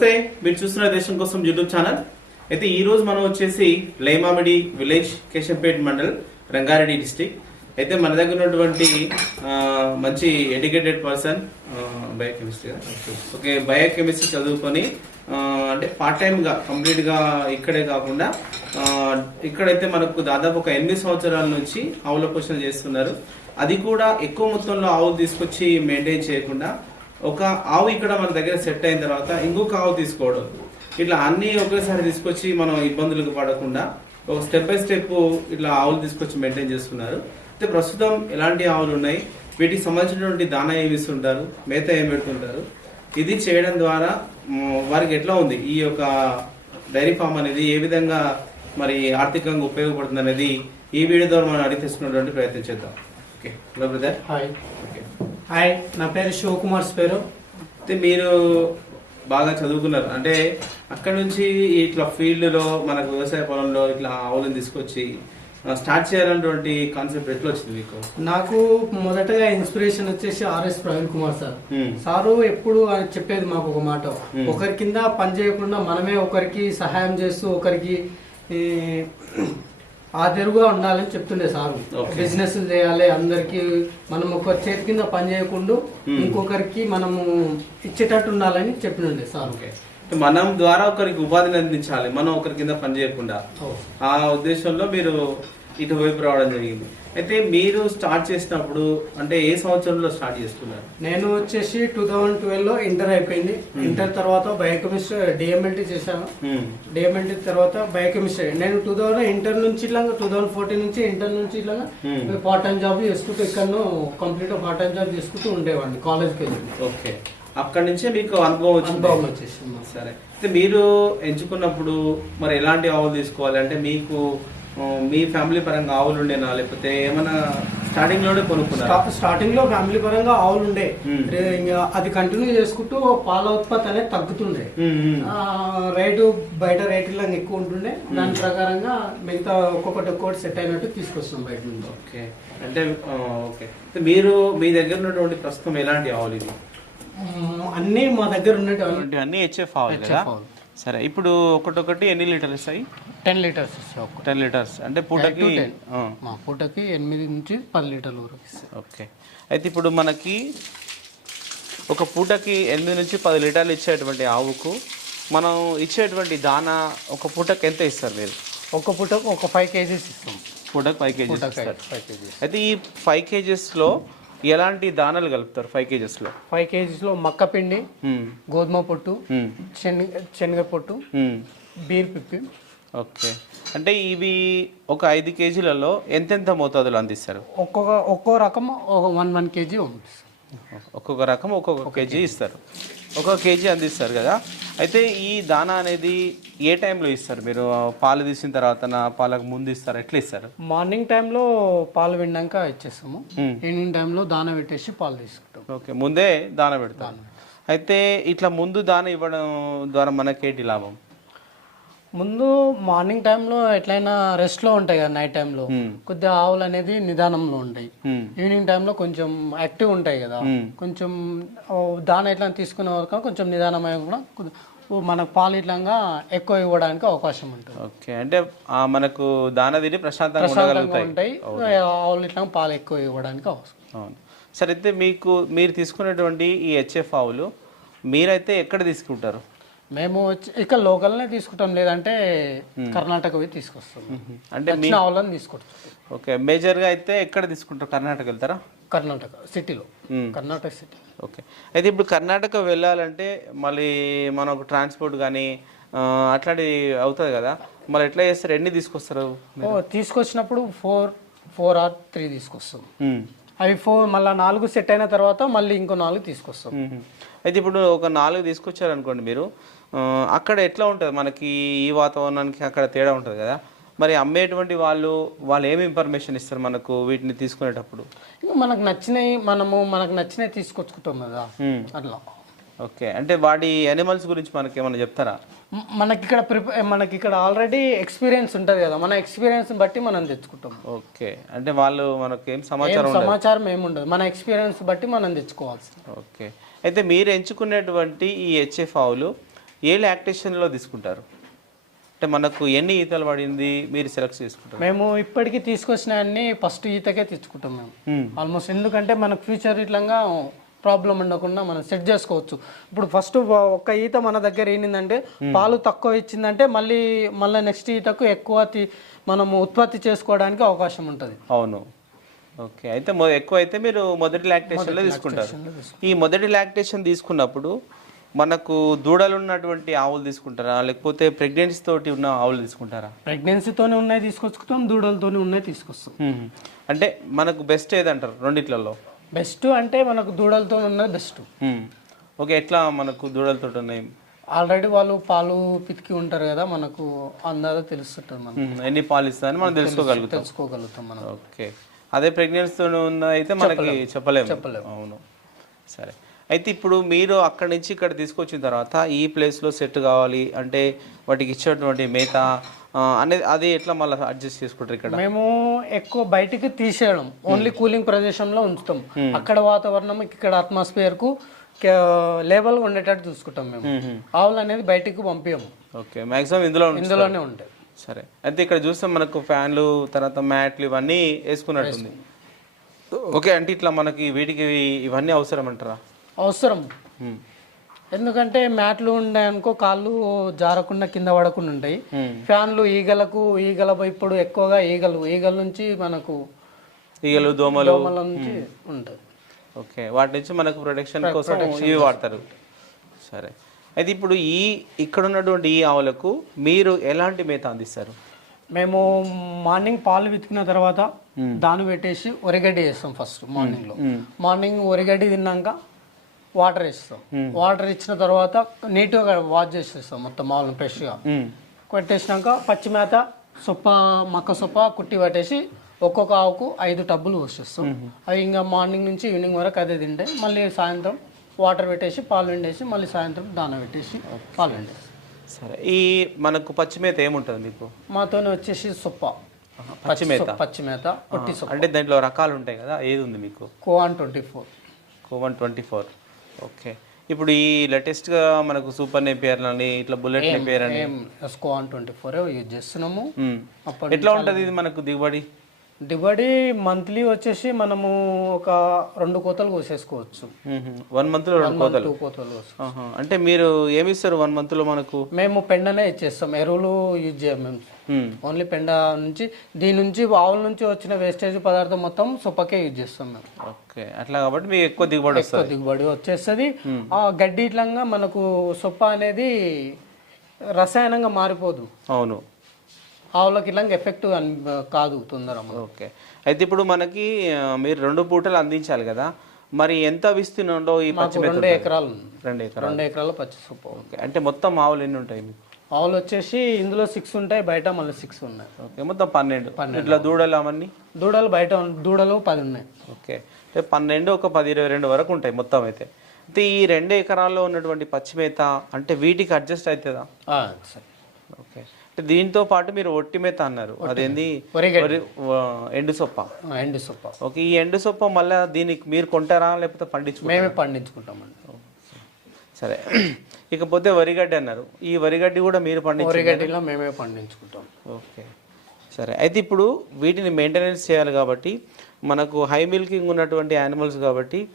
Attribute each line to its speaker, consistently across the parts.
Speaker 1: నమస్తే. మీరు చూస్తున్న దేశం కోసం యూట్యూబ్ ఛానల్. అయితే ఈ రోజు మనం వచ్చేసి లేమామిడి విలేజ్ కేశంపేట్ మండల్ రంగారెడ్డి డిస్టిక్. అయితే మన దగ్గర ఉన్నటువంటి మంచి educated person biochemistry okay biochemistry చదువుకొని అంటే పార్ట్ టైంగా కంప్లీట్గా ఇక్కడే కాకుండా ఇక్కడైతే మనకు దాదాపు ఒక ఎనిమిది సంవత్సరాల నుంచి ఆవుల పోషణ చేస్తున్నారు. అది కూడా ఎక్కువ మొత్తంలో ఆవులు తీసుకొచ్చి మెయింటైన్ చేయకుండా ఒక ఆవు ఇక్కడ మన దగ్గర సెట్ అయిన తర్వాత ఇంకొక ఆవు తీసుకోవడం. ఇట్లా అన్ని ఒకేసారి తీసుకొచ్చి మనం ఇబ్బందులకు పడకుండా ఒక స్టెప్ బై స్టెప్ ఇట్లా ఆవులు తీసుకొచ్చి మెయింటైన్ చేస్తున్నారు అయితే ప్రస్తుతం ఎలాంటి ఆవులు ఉన్నాయి? వీటికి సంబంధించినటువంటి దానా ఏమి ఇస్తుంటారు? మేత ఏం పెడుతుంటారు? ఇది చేయడం ద్వారా వారికి ఎట్లా ఉంది? ఈ యొక్క డైరీ ఫామ్ అనేది ఏ విధంగా మరి ఆర్థికంగా ఉపయోగపడుతుంది అనేది ఈ వీడియో ద్వారా మనం అడిగి తెలుసుకున్నటువంటి ప్రయత్నం చేద్దాం. Okay hello brother
Speaker 2: hi
Speaker 1: okay
Speaker 2: hi నా పేరు శివకుమార్ పేరు.
Speaker 1: అయితే మీరు బాగా చదువుకున్నారు అంటే అక్కడ నుంచి ఇట్లా ఫీల్డ్లో మనకు వ్యవసాయ పొలంలో ఇట్లా ఆవులను తీసుకొచ్చి స్టార్ట్ చేయాలన్నటువంటి కాన్సెప్ట్ ఎట్లా వచ్చింది మీకు?
Speaker 2: నాకు మొదటగా ఇన్స్పిరేషన్ వచ్చేసి R S Praveen Kumar sir.
Speaker 1: Hmm.
Speaker 2: Sir ఎప్పుడు చెప్పేది మాకు ఒక మాట.
Speaker 1: Hmm.
Speaker 2: ఒకరి కింద పని చేయకుండా మనమే ఒకరికి సహాయం చేస్తూ ఒకరికి ఆదరుగా ఉండాలని చెప్తుండే సారు. బిజినెస్ చేయాలి అందరికి మనం ఒక చేతి కింద పని చేయకుండా
Speaker 1: Hmm.
Speaker 2: ఇంకొకరికి మనము ఇచ్చేటట్టు ఉండాలని చెప్పినుండే సార్.
Speaker 1: మనం ద్వారా ఒకరికి ఉపాధిని అందించాలి మనం ఒకరి కింద పని చేయకుండా. ఆ ఉద్దేశంలో మీరు ఇటువైపు రావడం జరిగింది. అయితే మీరు స్టార్ట్ చేసినప్పుడు అంటే ఏ సంవత్సరంలో స్టార్ట్ చేస్తున్నారు?
Speaker 2: నేను వచ్చేసి టూ థౌజండ్ ట్వెల్వ్లో ఇంటర్ అయిపోయింది. ఇంటర్ తర్వాత బయోకెమిస్ట్రీ డిఎంఎల్టీ చేశాను. డిఎంఎల్టీ తర్వాత బయోకెమిస్ట్రీ. నేను టూ థౌజండ్ ఇంటర్ నుంచి ఇలా టూ థౌజండ్ ఫోర్టీన్ నుంచి ఇంటర్ నుంచి ఇలా
Speaker 1: Hmm.
Speaker 2: పార్ట్ టైం జాబ్ చేసుకుంటూ ఇక్కడ కంప్లీట్ పార్ట్ టైం జాబ్ చేసుకుంటూ ఉండేవాడిని కాలేజ్కి వెళ్ళి.
Speaker 1: ఓకే. అక్కడి నుంచే మీకు అనుభవం వచ్చింది?
Speaker 2: అనుభవం వచ్చేసింది
Speaker 1: సరే. అయితే మీరు ఎంచుకున్నప్పుడు మరి ఎలాంటి ఆవులు తీసుకోవాలి? అంటే మీకు మీ ఫ్యామిలీ పరంగా ఆవులు ఉండేనా? లేకపోతే ఏమైనా స్టార్టింగ్లోనే కొనుక్కున్నారా?
Speaker 2: స్టా- స్టార్టింగ్లో ఫ్యామిలీ పరంగా ఆవులు ఉండే. అది కంటిన్యూ చేసుకుంటూ పాల ఉత్పత్తి అనేది తగ్గుతుండే. రేటు బయట రేట్లో ఎక్కువ ఉంటుండే. దాని ప్రకారంగా మిగతా ఒక్కొక్కటి ఒక్కొక్కటి సెట్ అయినట్టు తీసుకొస్తున్నాం బయట నుంచి
Speaker 1: ఓకే. అంటే ఓకే. మీరు మీ దగ్గర ఉన్నటువంటి ప్రస్తుతం ఎలాంటి ఆవులు ఇవి?
Speaker 2: అన్నీ మా దగ్గర ఉన్నటువంటి
Speaker 1: అన్ని హెచ్ఎఫ్ ఆవులు
Speaker 2: HF
Speaker 1: కదా
Speaker 2: ఆవులు.
Speaker 1: సరే ఇప్పుడు ఒకటొకటి ఎన్ని లీటర్లు ఇస్తాయి
Speaker 2: టెన్ లీటర్స్ ఇస్తాయి
Speaker 1: టెన్ లీటర్స్. అంటే పూటకి
Speaker 2: మా పూటకి ఎనిమిది నుంచి పది లీటర్ల వరకు ఇస్తాయి
Speaker 1: ఓకే. అయితే ఇప్పుడు మనకి ఒక పూటకి ఎనిమిది నుంచి పది లీటర్లు ఇచ్చేటువంటి ఆవుకు మనం ఇచ్చేటువంటి దానా ఒక పూటకి ఎంత ఇస్తారు మీరు?
Speaker 2: ఒక్క పూటకు ఒక ఫైవ్ కేజీస్ ఇస్తాం.
Speaker 1: పూటకి ఫైవ్ కేజీస్. అయితే ఈ ఫైవ్ కేజెస్లో ఎలాంటి దానాలు కలుపుతారు ఫైవ్ కేజెస్లో
Speaker 2: ఫైవ్ కేజీస్లో మక్క పిండి గోధుమ పొట్టు శనగ శనగ పొట్టు బీర్ పిప్పి.
Speaker 1: ఓకే. అంటే ఇవి ఒక ఐదు కేజీలలో ఎంతెంత మోతాదులో అందిస్తారు?
Speaker 2: ఒక్కొక్క ఒక్కో రకం ఒక వన్ వన్ కేజీ
Speaker 1: ఒక్కొక్క రకం ఒక్కొక్క కేజీ ఇస్తారు. ఒక్కొక్క కేజీ అందిస్తారు కదా. అయితే ఈ దానా అనేది ఏ టైంలో ఇస్తారు మీరు? పాలు తీసిన తర్వాత నా పాలకు ముందు ఇస్తారు? ఎట్లా ఇస్తారు?
Speaker 2: మార్నింగ్ టైంలో పాలు విన్నాక ఇచ్చేస్తాము. ఈవినింగ్ టైంలో దాన పెట్టేసి పాలు తీసుకుంటాం
Speaker 1: ఓకే ముందే దాన పెడతాను అయితే ఇట్లా ముందు దాన ఇవ్వడం ద్వారా మనకేంటి లాభం?
Speaker 2: ముందు మార్నింగ్ టైంలో ఎట్లయినా రెస్ట్లో ఉంటాయి కదా నైట్ టైంలో. కొద్దిగా ఆవులు అనేది నిదానంలో ఉంటాయి. ఈవినింగ్ టైంలో కొంచెం యాక్టివ్ ఉంటాయి కదా. కొంచెం దాన ఎట్లా తీసుకునే వరకు కొంచెం నిదానమైన కూడా మనకు పాలు ఇట్లంగా ఎక్కువ ఇవ్వడానికి అవకాశం ఉంటుంది.
Speaker 1: ఓకే. అంటే మనకు దాన తిని ప్రశాంతంగా
Speaker 2: ఉంటాయి. ఆవులు ఇట్లా పాలు ఎక్కువ ఇవ్వడానికి అవసరం.
Speaker 1: సరే అయితే మీకు మీరు తీసుకునేటువంటి ఈ హెచ్ఎఫ్ ఆవులు మీరైతే ఎక్కడ తీసుకుంటారు?
Speaker 2: మేము ఇక్కడ లోకల్నే తీసుకుంటాం లేదంటే కర్ణాటక పోయి తీసుకొస్తాం.
Speaker 1: అంటే మీ
Speaker 2: తీసుకొస్తాం
Speaker 1: ఓకే మేజర్గా అయితే ఎక్కడ తీసుకుంటారు? కర్ణాటక వెళ్తారా?
Speaker 2: కర్ణాటక సిటీలో. కర్ణాటక సిటీ.
Speaker 1: ఓకే. అయితే ఇప్పుడు కర్ణాటక వెళ్ళాలంటే మళ్ళీ మనకు ట్రాన్స్పోర్ట్ కానీ అట్లాంటివి అవుతుంది కదా. మరి ఎట్లా చేస్తారు? ఎన్ని తీసుకొస్తారు?
Speaker 2: తీసుకొచ్చినప్పుడు ఫోర్ ఫోర్ ఆర్ త్రీ తీసుకొస్తాం. అవి ఫోర్ మళ్ళీ నాలుగు సెట్ అయిన తర్వాత మళ్ళీ ఇంకో నాలుగు తీసుకొస్తాం.
Speaker 1: అయితే ఇప్పుడు ఒక నాలుగు తీసుకొచ్చారనుకోండి మీరు అక్కడ ఎట్లా ఉంటుంది? మనకి ఈ వాతావరణానికి అక్కడ తేడా ఉంటుంది కదా. మరి అమ్మేటువంటి వాళ్ళు వాళ్ళు ఏమి ఇన్ఫర్మేషన్ ఇస్తారు మనకు వీటిని తీసుకునేటప్పుడు?
Speaker 2: మనకు నచ్చినవి మనము మనకు నచ్చినవి తీసుకొచ్చుకుంటాం కదా. అట్లా.
Speaker 1: ఓకే. అంటే వాటి యానిమల్స్ గురించి మనకి ఏమైనా చెప్తారా?
Speaker 2: మనకి ఇక్కడ ప్రిపేర్ మనకి ఇక్కడ ఆల్రెడీ ఎక్స్పీరియన్స్ ఉంటుంది కదా. మన ఎక్స్పీరియన్స్ బట్టి మనం తెచ్చుకుంటాం.
Speaker 1: ఓకే. అంటే వాళ్ళు మనకి ఏం సమాచారం ఉండదు?
Speaker 2: సమాచారం ఏముండదు మన ఎక్స్పీరియన్స్ బట్టి మనం తెచ్చుకోవాల్సి
Speaker 1: ఓకే. అయితే మీరు ఎంచుకునేటువంటి ఈ హెచ్ఎఫ్ ఆవులు ఏ లాక్టేషన్లో తీసుకుంటారు? అంటే మనకు ఎన్ని ఈతలు పడింది మీరు సెలెక్ట్ చేసుకుంటారు?
Speaker 2: మేము ఇప్పటికీ తీసుకొచ్చిన అన్ని ఫస్ట్ ఈతకే తెచ్చుకుంటాం మేము. ఆల్మోస్ట్ ఎందుకంటే మనకు ఫ్యూచర్ ఇట్లంగా ప్రాబ్లం ఉండకుండా మనం సెట్ చేసుకోవచ్చు. ఇప్పుడు ఫస్ట్ ఒక్క ఈత మన దగ్గర ఏంటంటే పాలు తక్కువ ఇచ్చిందంటే మళ్ళీ మళ్ళీ నెక్స్ట్ ఈతకు ఎక్కువ మనము ఉత్పత్తి చేసుకోవడానికి అవకాశం ఉంటుంది.
Speaker 1: అవును. ఓకే. అయితే ఎక్కువ అయితే మీరు మొదటి లాక్టేషన్లో తీసుకుంటారు. ఈ మొదటి లాక్టేషన్ తీసుకున్నప్పుడు మనకు దూడలు ఉన్నటువంటి ఆవులు తీసుకుంటారా? లేకపోతే ప్రెగ్నెన్సీ తోటి ఉన్న ఆవులు తీసుకుంటారా?
Speaker 2: ప్రెగ్నెన్సీతోనే ఉన్నాయి తీసుకొచ్చుకుంటాం దూడలతోనే ఉన్నాయి తీసుకొస్తాం.
Speaker 1: అంటే మనకు బెస్ట్ ఏదంటారు రెండిట్లలో?
Speaker 2: బెస్ట్ అంటే మనకు దూడలతో ఉన్నది బెస్ట్.
Speaker 1: ఓకే ఎట్లా మనకు దూడలతో ఉన్నాయి?
Speaker 2: ఆల్రెడీ వాళ్ళు పాలు పితికి ఉంటారు కదా మనకు అందాజ తెలుస్తుంటుంది మనం.
Speaker 1: ఎన్ని పాలు ఇస్తుందని మనం తెలుసుకోగలుగుతాం.
Speaker 2: తెలుసుకోగలుగుతాం మనం.
Speaker 1: ఓకే. అదే ప్రెగ్నెన్సీతో ఉన్న అయితే మనకి చెప్పలేము.
Speaker 2: చెప్పలేము.
Speaker 1: అవును. సరే. అయితే ఇప్పుడు మీరు అక్కడి నుంచి ఇక్కడ తీసుకొచ్చిన తర్వాత ఈ ప్లేస్లో సెట్ కావాలి అంటే వాటికి ఇచ్చేటువంటి మేత అనేది అది ఎట్లా మళ్ళీ అడ్జస్ట్ చేసుకుంటారు ఇక్కడ?
Speaker 2: మేము ఎక్కువ బయటికి తీసేయడం. ఓన్లీ కూలింగ్ ప్రదేశంలో ఉంచుతాం. అక్కడ వాతావరణం ఇక్కడ అట్మాస్ఫియర్కు లేవల్ ఉండేటట్టు చూసుకుంటాం మేము.
Speaker 1: మ్మ్.
Speaker 2: ఆవులు అనేది బయటికి పంపించము
Speaker 1: ఓకే మ్యాక్సిమం ఇందులో.
Speaker 2: ఇందులోనే ఉంటాయి.
Speaker 1: సరే. అయితే ఇక్కడ చూస్తే మనకు ఫ్యాన్లు తర్వాత మ్యాట్లు ఇవన్నీ వేసుకున్నట్టుంది. ఓకే అంటే ఇట్లా మనకి వీటికి ఇవన్నీ అవసరం అంటారా?
Speaker 2: అవసరం. ఎందుకంటే మ్యాట్లు ఉన్నాయనుకో కాళ్ళు జారకుండా కింద పడకుండా ఉంటాయి. ఫ్యాన్లు ఈగలకు ఈగల ఇప్పుడు ఎక్కువగా ఈగలు ఈగల నుంచి మనకు
Speaker 1: ఈగలు దోమలు.
Speaker 2: దోమల నుంచి ఉంటుంది.
Speaker 1: ఓకే. వాటి నుంచి మనకు ప్రొటెక్షన్ కోసం ఇవి వాడతారు. సరే. అయితే ఇప్పుడు ఈ ఇక్కడ ఉన్నటువంటి ఈ ఆవులకు మీరు ఎలాంటి మేత అందిస్తారు?
Speaker 2: మేము మార్నింగ్ పాలు వితికిన తర్వాత దాన్ని పెట్టేసి ఒరిగడ్డి వేస్తాం ఫస్ట్ మార్నింగ్లో మార్నింగ్ ఒరిగడ్డి తిన్నాక వాటర్ వేస్తాం వాటర్ ఇచ్చిన తర్వాత నీట్గా వాష్ చేసేస్తాం మొత్తం మామూలు ఫ్రెష్గా.
Speaker 1: మ్మ్.
Speaker 2: కొట్టేసినాక పచ్చి మేత సొప్ప మక్క సొప్ప కుట్టి పట్టేసి ఒక్కొక్క ఆవుకు ఐదు టబ్బులు పోసేస్తాం. అవి ఇంకా మార్నింగ్ నుంచి ఈవినింగ్ వరకు అదే తింటే మళ్ళీ సాయంత్రం వాటర్ పెట్టేసి పాలు వండేసి మళ్ళీ సాయంత్రం దాన పెట్టేసి పాలు వండేసి
Speaker 1: సరే. ఈ మనకు పచ్చి మేత ఏముంటుంది మీకు
Speaker 2: మాతోనే వచ్చేసి సొప్ప.
Speaker 1: పచ్చి మేత.
Speaker 2: పచ్చి మేత పొట్టి సొప్ప.
Speaker 1: అంటే దాంట్లో రకాలు ఉంటాయి కదా ఏది ఉంది మీకు?
Speaker 2: కోవాన్ ట్వంటీ ఫోర్.
Speaker 1: కోవన్ ట్వంటీ ఫోర్. ఓకే. ఇప్పుడు ఈ లేటెస్ట్గా మనకు సూపర్ నేపియర్ అని ఇట్లా బుల్లెట్ నేపియర్ అని
Speaker 2: కోవాన్ ట్వంటీ ఫోర్ యూజ్ చేస్తున్నాము.
Speaker 1: మ్మ్.
Speaker 2: అప్పటి
Speaker 1: ఎట్లా ఉంటుంది ఇది మనకు దిగుబడి?
Speaker 2: దిగుబడి మంత్లీ వచ్చేసి మనము ఒక రెండు కోతలు కోసేసుకోవచ్చు.
Speaker 1: వన్ మంత్లో రెండు కోతలు.
Speaker 2: కోతలు.
Speaker 1: అంటే మీరు ఏమి ఇస్తారు వన్ మంత్లో మనకు?
Speaker 2: మేము పెండనే ఇచ్చేస్తాం. ఎరువులు యూజ్ చేయం మేము
Speaker 1: మ్మ్.
Speaker 2: ఓన్లీ పెండ నుంచి దీని నుంచి ఆవుల నుంచి వచ్చిన వేస్టేజ్ పదార్థం మొత్తం సొప్పకే యూజ్ చేస్తాం మేము.
Speaker 1: ఓకే అట్లా కాబట్టి మీకు ఎక్కువ దిగుబడి
Speaker 2: ఎక్కువ దిగుబడి వచ్చేస్తుంది. ఆ గడ్డి ఇట్లంగా మనకు సొప్ప అనేది రసాయనంగా మారిపోదు.
Speaker 1: అవును.
Speaker 2: ఆవులకి ఇట్లా ఎఫెక్ట్ కాదు తొందర.
Speaker 1: ఓకే అయితే ఇప్పుడు మనకి మీరు రెండు పూటలు అందించాలి కదా. మరి ఎంత విస్తీర్ణంలో ఈ పచ్చి
Speaker 2: రెండు ఎకరాలు.
Speaker 1: రెండు ఎకరాలు.
Speaker 2: రెండు ఎకరాల పచ్చి సొప్ప.
Speaker 1: ఓకే అంటే మొత్తం ఆవులు ఎన్ని ఉంటాయి మీకు?
Speaker 2: ఆవులు వచ్చేసి ఇందులో సిక్స్ ఉంటాయి బయట మళ్ళీ సిక్స్ ఉన్నాయి.
Speaker 1: ఓకే మొత్తం పన్నెండు. ఇట్లా దూడలు అవన్నీ?
Speaker 2: దూడలు బయట దూడలు పది ఉన్నాయి.
Speaker 1: ఓకే అంటే పన్నెండు ఒక పది ఇరవై రెండు వరకు ఉంటాయి మొత్తం అయితే. అయితే ఈ రెండు ఎకరాల్లో ఉన్నటువంటి పచ్చి మేత అంటే వీటికి అడ్జస్ట్ అవుతుందా
Speaker 2: సరే.
Speaker 1: ఓకే అంటే దీంతో పాటు మీరు ఒట్టి మేత అన్నారు. అదేంది? ఎండు సొప్ప.
Speaker 2: ఎండు సొప్ప.
Speaker 1: ఓకే ఈ ఎండు సొప్ప మళ్ళీ దీనికి మీరు కొంటారా లేకపోతే పండించుకుంటారా?
Speaker 2: మేమే పండించుకుంటామండి.
Speaker 1: సరే. ఇకపోతే వరిగడ్డి అన్నారు. ఈ వరిగడ్డి కూడా మీరు పండించారు
Speaker 2: వరిగడ్డిలో మేమే పండించుకుంటాం.
Speaker 1: ఓకే. సరే. అయితే ఇప్పుడు వీటిని మెయింటెనెన్స్ చేయాలి కాబట్టి మనకు హై మిల్కింగ్ ఉన్నటువంటి యానిమల్స్ కాబట్టి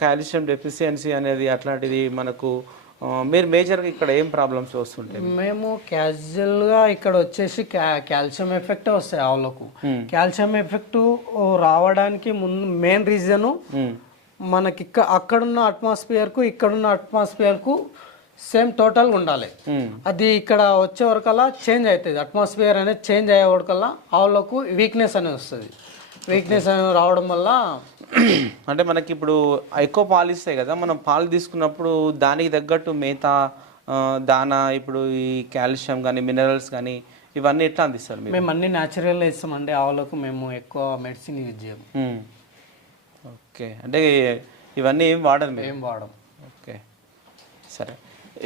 Speaker 1: కాల్షియం డెఫిషియన్సీ అనేది అట్లాంటిది మనకు మీరు మేజర్గా ఇక్కడ ఏం ప్రాబ్లమ్స్ వస్తుంటాయి?
Speaker 2: మేము క్యాజువల్గా ఇక్కడ వచ్చేసి క్యా- కాల్షియం ఎఫెక్ట్ వస్తాయి ఆవులకు. కాల్షియం ఎఫెక్ట్ రావడానికి ముందు మెయిన్ రీజన్. మనకి అక్కడున్న అట్మాస్ఫియర్కు ఇక్కడున్న అట్మాస్ఫియర్కు సేమ్ టోటల్ ఉండాలి. అది ఇక్కడ వచ్చే వరకల్లా చేంజ్ అవుతుంది అట్మాస్ఫియర్ అనేది చేంజ్ అయ్యే వరకల్లా ఆవులకు వీక్నెస్ అనేది వస్తుంది. వీక్నెస్ అనేది రావడం వల్ల
Speaker 1: అంటే మనకి ఇప్పుడు ఎక్కువ పాలు ఇస్తాయి కదా మనం పాలు తీసుకున్నప్పుడు దానికి తగ్గట్టు మేత దానా ఇప్పుడు ఈ కాల్షియం కానీ మినరల్స్ కానీ ఇవన్నీ ఎట్లా అందిస్తారు
Speaker 2: మేము అన్ని న్యాచురల్ ఇస్తామండి ఆవులకు మేము ఎక్కువ మెడిసిన్ యూజ్ చేయము.
Speaker 1: ఓకే. అంటే ఇవన్నీ ఏం వాడదు
Speaker 2: ఏం వాడం.
Speaker 1: ఓకే. సరే.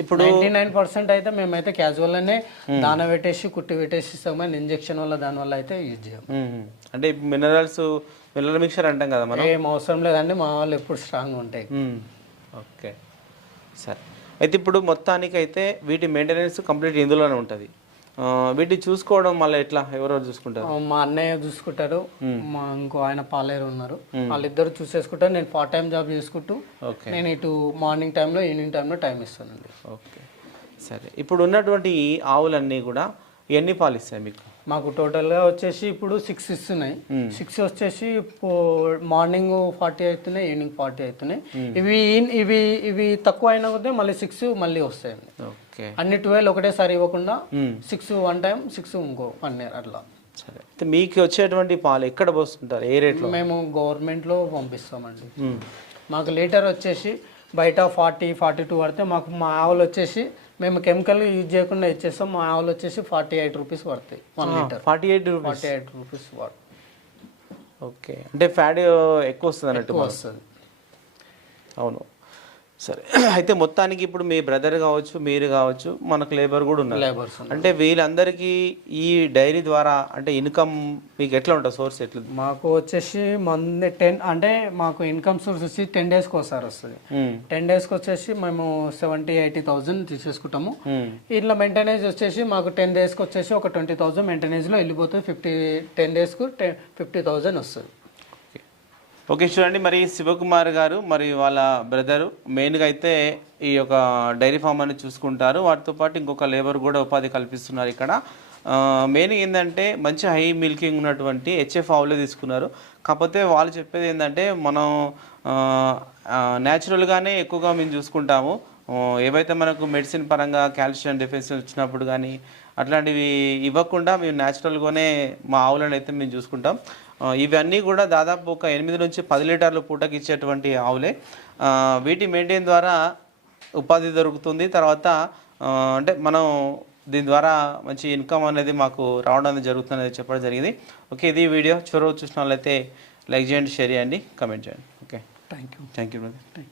Speaker 1: ఇప్పుడు
Speaker 2: నైన్టీ నైన్ పర్సెంట్ అయితే మేమైతే క్యాజువల్ అనే దాన పెట్టేసి కుట్టి పెట్టేసి ఇస్తాం. కానీ ఇంజెక్షన్ వల్ల దాని వల్ల అయితే యూజ్ చేయం.
Speaker 1: అంటే మినరల్స్ మినరల్ మిక్చర్ అంటాం కదా మనం?
Speaker 2: ఏం అవసరం లేదండి. మా వాళ్ళు ఎప్పుడు స్ట్రాంగ్ ఉంటాయి.
Speaker 1: ఓకే. సరే. అయితే ఇప్పుడు మొత్తానికి అయితే వీటి మెయింటెనెన్స్ కంప్లీట్ ఇందులోనే ఉంటుంది. వీటిని చూసుకోవడం మళ్ళీ ఎట్లా? ఎవరెవరు చూసుకుంటారు?
Speaker 2: మా అన్నయ్య చూసుకుంటారు. మా ఇంకో ఆయన పాలేరు ఉన్నారు. వాళ్ళిద్దరు చూసేసుకుంటారు. నేను పార్ట్ టైం జాబ్ చేసుకుంటూ
Speaker 1: ఓకే.
Speaker 2: నేను ఇటు మార్నింగ్ టైంలో ఈవినింగ్ టైంలో టైం ఇస్తానండి.
Speaker 1: ఓకే. సరే. ఇప్పుడు ఉన్నటువంటి ఆవులన్నీ కూడా ఎన్ని పాలు ఇస్తాయి మీకు?
Speaker 2: మాకు టోటల్గా వచ్చేసి ఇప్పుడు సిక్స్ ఇస్తున్నాయి. సిక్స్ వచ్చేసి మార్నింగ్ ఫార్టీ అవుతున్నాయి ఈవినింగ్ ఫార్టీ అవుతున్నాయి ఇవి ఇవి ఇవి తక్కువ అయినా కొద్దీ మళ్ళీ సిక్స్ మళ్ళీ వస్తాయండి. అన్ని ట్వెల్వ్ ఒకటేసారి ఇవ్వకుండా సిక్స్ వన్ టైం సిక్స్ ఇంకో వన్ ఇయర్ అట్లా.
Speaker 1: సరే. మీకు వచ్చేటువంటి పాలు ఎక్కడ పోస్తుంటారు? ఏ రేట్లో?
Speaker 2: మేము గవర్నమెంట్లో పంపిస్తామండి. మాకు లీటర్ వచ్చేసి బయట ఫార్టీ ఫార్టీ టూ పడితే మాకు మా ఆవులు వచ్చేసి మేము కెమికల్ యూజ్ చేయకుండా ఇచ్చేస్తాం. మా ఆవులు వచ్చేసి ఫార్టీ ఎయిట్ రూపీస్ పడతాయి one litre.
Speaker 1: Forty eight
Speaker 2: forty eight rupees
Speaker 1: okay. అంటే ఫ్యాట్ ఎక్కువ వస్తుంది అన్నట్టు
Speaker 2: వస్తుంది.
Speaker 1: అవును. సరే. అయితే మొత్తానికి ఇప్పుడు మీ బ్రదర్ కావచ్చు మీరు కావచ్చు మనకు లేబర్ కూడా ఉన్నారు.
Speaker 2: లేబర్స్
Speaker 1: అంటే వీళ్ళందరికీ ఈ డైరీ ద్వారా అంటే ఇన్కమ్ మీకు ఎట్లా ఉంటుంది? సోర్స్ ఎట్లా?
Speaker 2: మాకు వచ్చేసి మంది టెన్ అంటే మాకు ఇన్కమ్ సోర్స్ వచ్చి టెన్ డేస్కి ఒకసారి వస్తుంది. టెన్ డేస్కి వచ్చేసి మేము సెవెంటీ ఎయిటీ థౌజండ్ తీసేసుకుంటాము. ఇట్లా మెయింటెనెన్స్ వచ్చేసి మాకు టెన్ డేస్కి వచ్చేసి ఒక ట్వంటీ థౌసండ్ మెయింటెనెన్స్లో వెళ్ళిపోతుంది. ఫిఫ్టీ టెన్ డేస్కు టెన్ ఫిఫ్టీ థౌసండ్ వస్తుంది.
Speaker 1: ఓకే చూడండి. మరి శివకుమార్ గారు మరి వాళ్ళ బ్రదరు మెయిన్గా అయితే ఈ యొక్క డైరీ ఫామ్ అని చూసుకుంటారు. వాటితో పాటు ఇంకొక లేబర్ కూడా ఉపాధి కల్పిస్తున్నారు ఇక్కడ. మెయిన్ ఏంటంటే మంచి హై మిల్కింగ్ ఉన్నటువంటి హెచ్ఎఫ్ ఆవులే తీసుకున్నారు. కాకపోతే వాళ్ళు చెప్పేది ఏంటంటే మనం న్యాచురల్గానే ఎక్కువగా మేము చూసుకుంటాము. ఏవైతే మనకు మెడిసిన్ పరంగా కాల్షియం డెఫిషియన్సీ వచ్చినప్పుడు కానీ అట్లాంటివి ఇవ్వకుండా మేము న్యాచురల్గానే మా ఆవులను అయితే మేము చూసుకుంటాం. ఇవన్నీ కూడా దాదాపు ఒక ఎనిమిది నుంచి పది లీటర్లు పూటకి ఇచ్చేటువంటి ఆవులే. వీటి మెయింటైన్ ద్వారా ఉపాధి దొరుకుతుంది. తర్వాత అంటే మనం దీని ద్వారా మంచి ఇన్కమ్ అనేది మాకు రావడం అనేది జరుగుతుంది చెప్పడం జరిగింది. ఓకే ఇది వీడియో. చివరి చూసిన వాళ్ళైతే లైక్ చేయండి షేర్ చేయండి కమెంట్ చేయండి. Okay.
Speaker 2: Thank you
Speaker 1: thank you brother